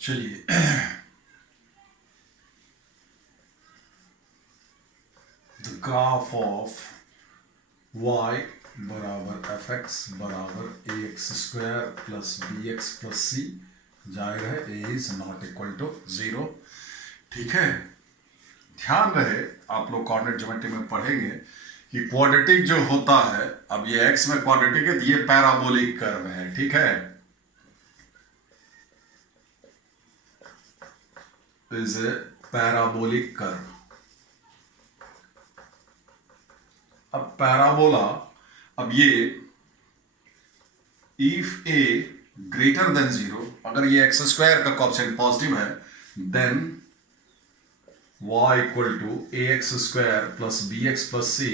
चलिए the graph of y बराबर f x बराबर a x square plus b x plus c, जाहिर है a is not equal to 0। ठीक है, ध्यान रहे आप लोग कोऑर्डिनेट ज्योमेट्री में पढ़ेंगे कि क्वाड्रेटिक जो होता है, अब ये x में क्वाड्रेटिक है तो ये पैराबोलिक कर्व है। ठीक है, इज ए पैराबोलिक कर्व। अब पैराबोला, अब ये इफ ए ग्रेटर देन 0, अगर ये एक्स स्क्वायर का कोएफिशिएंट पॉजिटिव है, then y equal to a x square plus b x plus c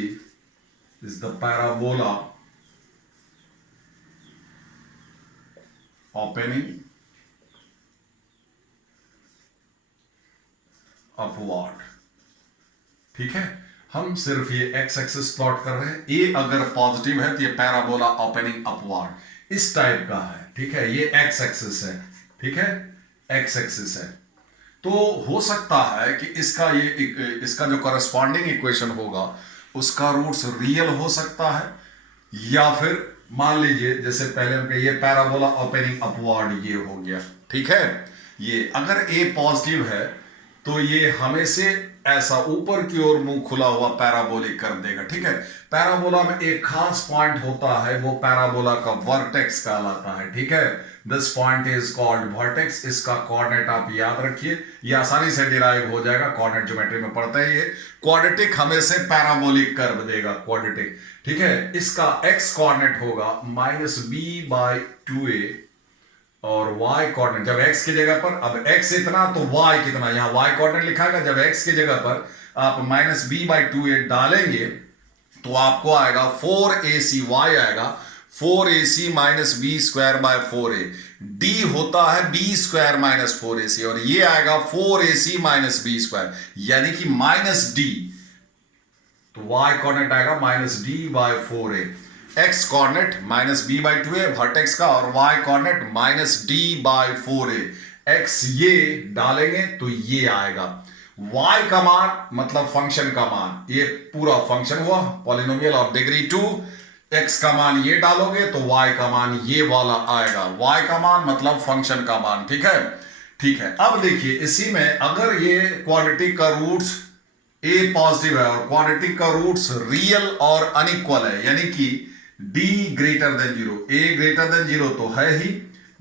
is the parabola opening upward. ठीक है, हम सिर्फ ये एक्स एक्सिस प्लॉट कर रहे हैं। ए अगर पॉजिटिव है तो ये पैराबोला ओपनिंग अपवर्ड इस टाइप का है। ठीक है, ये एक्स एक्सिस है। ठीक है, एक्स एक्सिस है, तो हो सकता है कि इसका जो करस्पॉन्डिंग इक्वेशन होगा उसका रूट्स रियल हो सकता है, या फिर मान लीजिए जैसे पहले हम ये पैराबोला ओपनिंग अपवर्ड ये हो गया। ठीक है, ये अगर ए पॉजिटिव है तो ये हमेशा ऐसा ऊपर की ओर मुंह खुला हुआ पैराबोलिक कर देगा। ठीक है, पैराबोला में एक खास पॉइंट होता है, वो पैराबोला का वर्टेक्स कहलाता है। ठीक है, this point is called vertex. इसका कोऑर्डिनेट आप याद रखिए, ये आसानी से डिराइव हो जाएगा, कोऑर्डिनेट ज्योमेट्री में पढ़ते हैं। ये क्वाड्रेटिक हमेशा पैराबोलिक कर्व देगा, क्वाड्रेटिक। ठीक है, इसका एक्स कोऑर्डिनेट होगा -b/2a और y कोऑर्डिनेट जब x की जगह पर, अब x इतना तो y कितना, यहां y कोऑर्डिनेट लिखा है। जब x की जगह पर आप -b/2a डालेंगे तो आपको आएगा 4ac, y आएगा 4ac - b² d होता है b² - 4ac, और ये आएगा 4ac - b², यानी कि -d, तो y कोऑर्डिनेट आएगा -d/4a। x coordinate -b/2a vertex का, और y कोऑर्डिनेट -d/4a। x ये डालेंगे तो ये आएगा। y का मान मतलब फंक्शन का मान, ये पूरा फंक्शन हुआ पॉलिनोमियल ऑफ डिग्री 2। x का मान ये डालोगे तो y का मान ये वाला आएगा। y का मान मतलब फंक्शन का मान। ठीक है, ठीक है। अब देखिए इसी में अगर ये क्वाड्रेटिक का रूट्स a पॉजिटिव है और क्वाड्रेटिक का रूट्स रियल और अनइक्वल है, यानी कि d greater than 0, a greater than 0 तो है ही,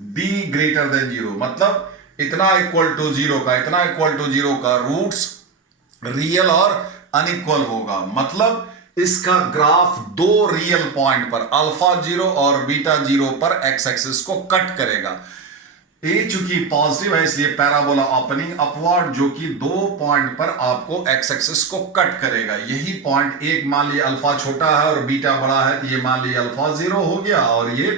d ग्रेटर देन 0 मतलब इतना इक्वल टू 0 का, इतना इक्वल टू 0 का रूट्स रियल और अनइक्वल होगा। मतलब इसका ग्राफ दो रियल पॉइंट पर अल्फा 0 और बीटा 0 पर एक्स एक्सिस को कट करेगा। ए चूंकि पॉजिटिव है इसलिए पैराबोला ओपनिंग अपवर्ड, जो कि दो पॉइंट पर आपको एक्स एक्सिस को कट करेगा। यही पॉइंट, एक मान लीजिए अल्फा छोटा है और बीटा बड़ा है, तो ये मान लीजिए अल्फा 0 हो गया और ये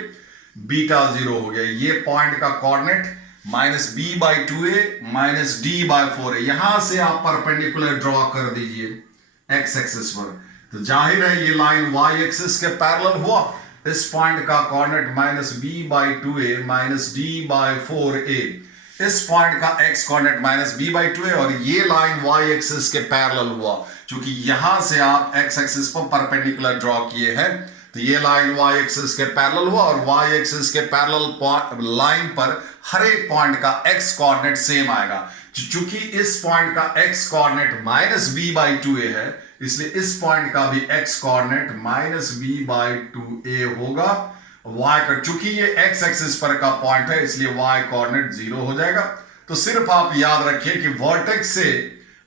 बीटा 0 हो गया। ये पॉइंट का कोऑर्डिनेट -b/2a -d/4a। यहां से आप परपेंडिकुलर ड्रॉ कर दीजिए एक्स एक्सिस पर, तो जाहिर है ये लाइन वाई एक्सिस के पैरेलल हुआ। इस पॉइंट का कोऑर्डिनेट -b/2a -d/4a, इस पॉइंट का x कोऑर्डिनेट -b/2a, और ये लाइन y एक्सिस के पैरेलल हुआ। क्योंकि यहां से आप x एक्सिस पर परपेंडिकुलर ड्रॉ किए हैं, तो ये लाइन y एक्सिस के पैरेलल हुआ, और y एक्सिस के पैरेलल लाइन पर हर एक पॉइंट का x कोऑर्डिनेट सेम आएगा। चूंकि इस पॉइंट का x कोऑर्डिनेट -b/2a है, इसलिए इस पॉइंट का भी x कोऑर्डिनेट -b/2a होगा। y का, चूंकि ये x एक्सिस पर का पॉइंट है इसलिए y कोऑर्डिनेट 0 हो जाएगा। तो सिर्फ आप याद रखिए कि वर्टेक्स से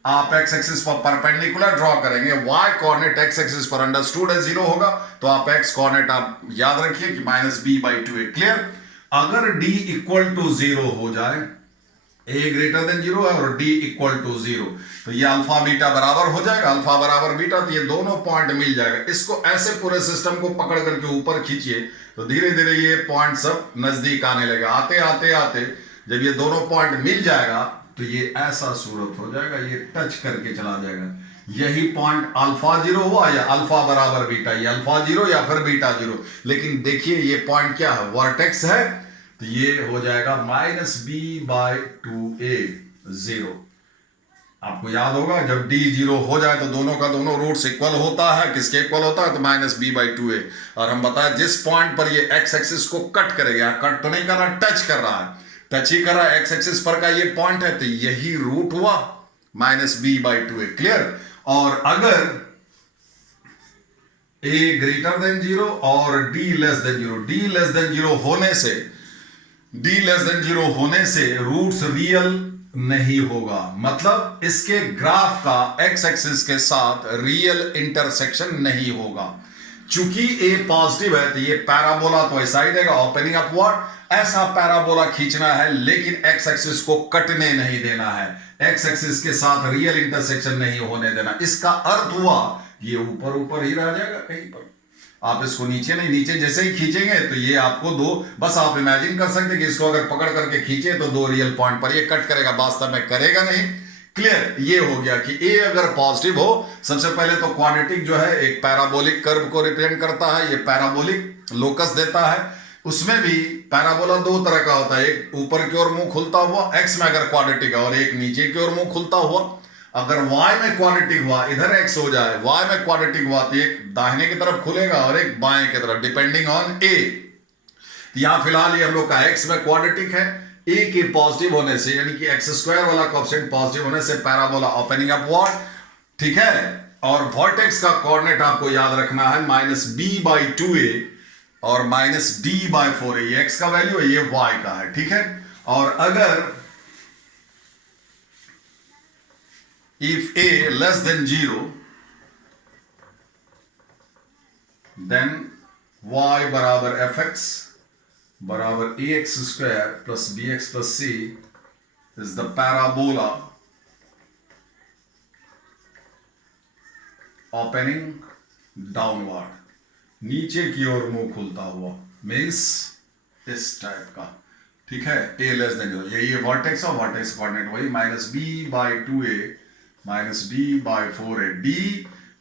आप x एक्सिस पर परपेंडिकुलर ड्रॉ करेंगे, y कोऑर्डिनेट x एक्सिस पर अंडरस्टूड है 0 होगा, तो आप x कोऑर्डिनेट आप याद रखिए कि -b/2a। क्लियर? अगर d इक्वल टू 0 हो जाए, a ग्रेटर देन 0 है और d इक्वल टू 0, तो ये अल्फा बीटा बराबर हो जाएगा, अल्फा बराबर बीटा, तो ये दोनों पॉइंट मिल जाएगा। इसको ऐसे पूरे सिस्टम को पकड़ करके ऊपर खींचिए तो धीरे धीरे ये पॉइंट सब नजदीक आने लगेगा। आते आते आते जब ये दोनों पॉइंट मिल जाएगा तो ये ऐसा सूरत हो जाएगा, ये टच करके चला जाएगा। यही पॉइंट अल्फा 0 हुआ या अल्फा बराबर बीटा, ये अल्फा 0 या फिर बीटा 0। लेकिन देखिए ये पॉइंट क्या है, वर्टेक्स है, तो ये हो जाएगा -b/2a 0। आपको याद होगा जब d 0 हो जाए तो दोनों का दोनों रूट्स इक्वल होता है, किसके इक्वल होता है, तो -b/2a। और हम बताए जिस पॉइंट पर ये x एक्सिस को कट करेगा, कट तो नहीं कर रहा, टच कर रहा है, टच ही कर रहा है, x एक्सिस पर का ये पॉइंट है, तो यही रूट हुआ -b/2a। क्लियर। और अगर a ग्रेटर देन 0 और d less than 0, d less than 0 होने से रूट्स रियल नहीं होगा, मतलब इसके ग्राफ का x एक्सिस के साथ रियल इंटरसेक्शन नहीं होगा। चूंकि a पॉजिटिव है तो ये पैराबोला तो ऐसा ही देगा, ओपनिंग अपवर्ड, ऐसा पैराबोला खींचना है, लेकिन x एक्सिस को कटने नहीं देना है, x एक्सिस के साथ रियल इंटरसेक्शन नहीं होने देना। इसका अर्थ हुआ ये ऊपर ऊपर ही रह जाएगा कहीं पर, आप इसको नीचे नहीं, नीचे जैसे ही खींचेंगे तो ये आपको दो, बस आप इमेजिन कर सकते हैं कि इसको अगर पकड़ करके खींचे तो दो रियल पॉइंट पर ये कट करेगा, वास्तव में करेगा नहीं। क्लियर। ये हो गया कि ए अगर पॉजिटिव हो, सबसे पहले तो क्वाड्रेटिक जो है एक पैराबोलिक कर्व को रिप्रेजेंट करता है, ये पैराबोलिक लोकस देता है। उसमें भी पैराबोला दो तरह का होता है, एक ऊपर की ओर मुंह खुलता हुआ एक्स में अगर क्वाड्रेटिक है, और एक नीचे की ओर मुंह खुलता हुआ। अगर y में क्वाड्रेटिक हुआ, इधर x हो जाए, y में क्वाड्रेटिक हुआ तो एक दाहिने की तरफ खुलेगा और एक बाएं की तरफ, डिपेंडिंग ऑन a। यहां फिलहाल ये हम लोग का x में क्वाड्रेटिक है, a के पॉजिटिव होने से, यानी कि x² वाला कोएफिशिएंट पॉजिटिव होने से पैराबोला ओपनिंग अपवर्ड। ठीक है। और वर्टेक्स का कोऑर्डिनेट आपको याद रखना है -b/2a और -d/4a, ये x का वैल्यू है, ये y का है। ठीक है। और अगर if a less than 0 then y बराबर fx बराबर ax² plus bx plus c is the parabola opening downward, नीचे की ओर मुंह खुलता हुआ, मीन्स इस टाइप का। ठीक है। a लेस देन 0, ये वर्टेक्स और वर्टेक्स कोऑर्डिनेट वही -b/2a -d/4a। d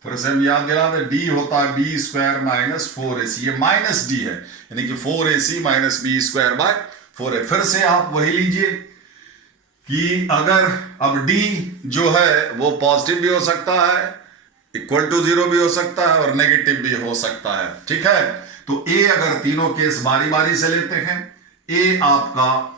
फिर से हम याद दिला दे, d होता है b² -4ac, ये -d है, यानी कि 4ac -b²/4a। फिर से आप वही लीजिए कि अगर अब d जो है वो पॉजिटिव भी हो सकता है, इक्वल टू 0 भी हो सकता है और नेगेटिव भी हो सकता है। ठीक है। तो a अगर तीनों केस बारी बारी से लेते हैं, a आपका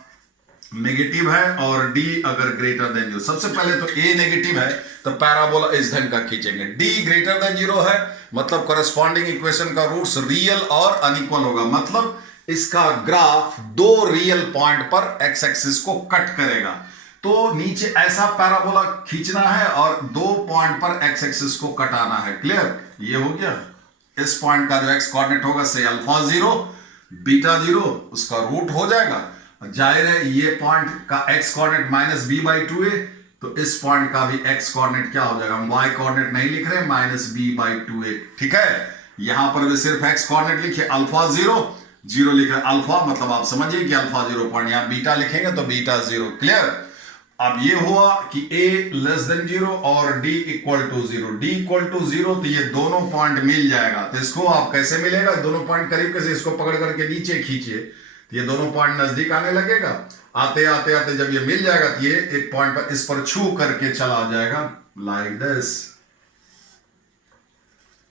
नेगेटिव है और d अगर ग्रेटर देन 0, सबसे पहले तो a नेगेटिव है तो पैराबोला इस ढंग का खींचेंगे, d ग्रेटर देन 0 है मतलब कॉरेस्पॉन्डिंग इक्वेशन का रूट्स रियल और अनइक्वल होगा, मतलब इसका ग्राफ दो रियल पॉइंट पर x एक्सिस को कट करेगा। तो नीचे ऐसा पैराबोला खींचना है और दो पॉइंट पर x एक्सिस को कटाना है। क्लियर। ये हो गया। इस पॉइंट का जो x कोऑर्डिनेट होगा से α0 β0, उसका रूट हो जाएगा। जाहिर है ये पॉइंट का x कोऑर्डिनेट -b/2a, तो इस पॉइंट का भी x कोऑर्डिनेट क्या हो जाएगा, हम y कोऑर्डिनेट नहीं लिख रहे, -b/2a। ठीक है। यहां पर भी सिर्फ x कोऑर्डिनेट लिखिए, α0 लिखे, अल्फा मतलब आप समझिए कि α0 पॉइंट, यहां बीटा लिखेंगे तो β0। क्लियर। अब ये हुआ कि a लेस देन 0 और d equal to 0, d equal to 0, तो ये दोनों पॉइंट मिल जाएगा। तो इसको आप कैसे मिलेगा, दोनों पॉइंट करीब कैसे, इसको पकड़ करके नीचे खींचिए, ये दोनों पॉइंट नजदीक आने लगेगा। आते आते आते जब ये मिल जाएगा तो ये एक पॉइंट पर इस पर छू करके चला जाएगा, लाइक दिस।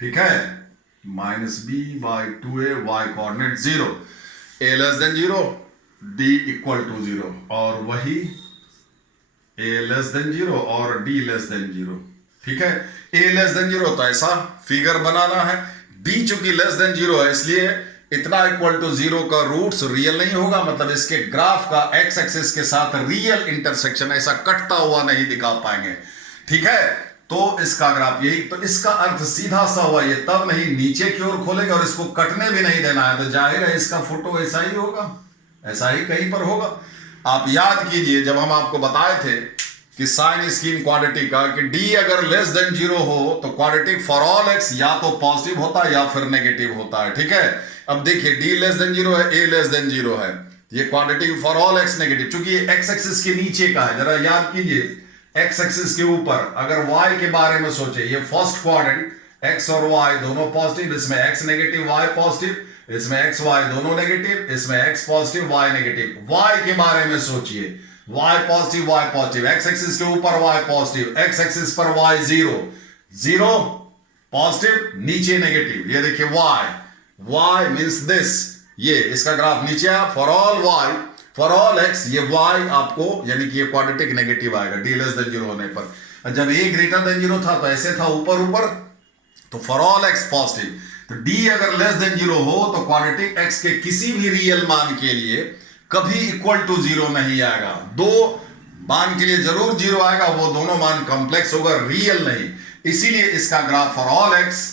ठीक है। -b/2a, y coordinate 0, a less than 0, d equal to 0, और वही a लेस देन 0 और d लेस देन 0। ठीक है। a लेस देन 0 तो ऐसा फिगर बनाना है, d चूंकि लेस देन 0 है इसलिए इतना इक्वल टू 0 का रूट्स रियल नहीं होगा, मतलब इसके ग्राफ का x एक्सिस के साथ रियल इंटरसेक्शन ऐसा कटता हुआ नहीं दिखा पाएंगे। ठीक है। तो इसका ग्राफ यही, तो इसका अर्थ सीधा सा हुआ, ये तब नहीं नीचे की ओर खोलेगा और इसको कटने भी नहीं देना है, तो जाहिर है इसका फोटो ऐसा ही होगा, ऐसा ही कहीं पर होगा। आप याद कीजिए जब हम आपको बताए थे कि साइन स्कीम क्वाड्रेटिक का कि d अगर लेस देन 0 हो तो क्वाड्रेटिक फॉर ऑल x या तो पॉजिटिव होता है या फिर नेगेटिव होता है। ठीक है। अब देखिए d लेस देन 0 है, a लेस देन 0 है, ये quadratic for all x negative, चूंकि ये x एक्सिस के नीचे का है। जरा याद कीजिए, x एक्सिस के ऊपर अगर y के बारे में सोचे, ये फर्स्ट क्वाड्रेंट x और y दोनों पॉजिटिव, इसमें x नेगेटिव y पॉजिटिव, इसमें एक्स वाई दोनों नेगेटिव, इसमें x positive y negative. Y के बारे में सोचिए, वाई पॉजिटिव, एक्स एक्सिस के ऊपर वाई पॉजिटिव, एक्स एक्सिस पर वाई जीरो पॉजिटिव, नीचे नेगेटिव। ये देखिए वाई मींस दिस, ये इसका ग्राफ नीचे है। For all y, for all x, ये वाई आपको यानी कि ये क्वाड्रेटिक नेगेटिव आएगा डी लेस देन जीरो होने पर। जब ए ग्रेटर देन जीरो था तो ऐसे था ऊपर, तो फॉर ऑल एक्स पॉजिटिव। तो डी अगर लेस देन जीरो हो तो क्वाड्रेटिक एक्स के किसी भी रियल मान के लिए कभी इक्वल टू जीरो नहीं आएगा। दो मान के लिए जरूर जीरो आएगा, वो दोनों मान कॉम्प्लेक्स होगा, रियल नहीं। इसीलिए इसका ग्राफ फॉर ऑल एक्स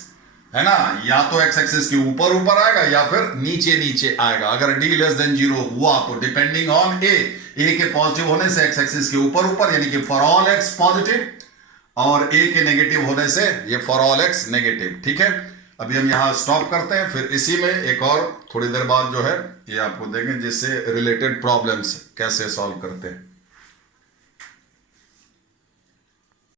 है ना, या तो एक्स एक्सिस के ऊपर आएगा या फिर नीचे आएगा। अगर डी लेस देन जीरो हुआ तो डिपेंडिंग ऑन ए के पॉजिटिव होने से एक्स एक्सिस के ऊपर यानी कि फॉर ऑल एक्स पॉजिटिव, और ए के नेगेटिव होने से ये फॉर ऑल एक्स नेगेटिव। ठीक है, अभी हम यहां स्टॉप करते हैं, फिर इसी में एक और थोड़ी देर बाद जो है ये आपको देंगे जिससे रिलेटेड प्रॉब्लम्स कैसे सॉल्व करते हैं।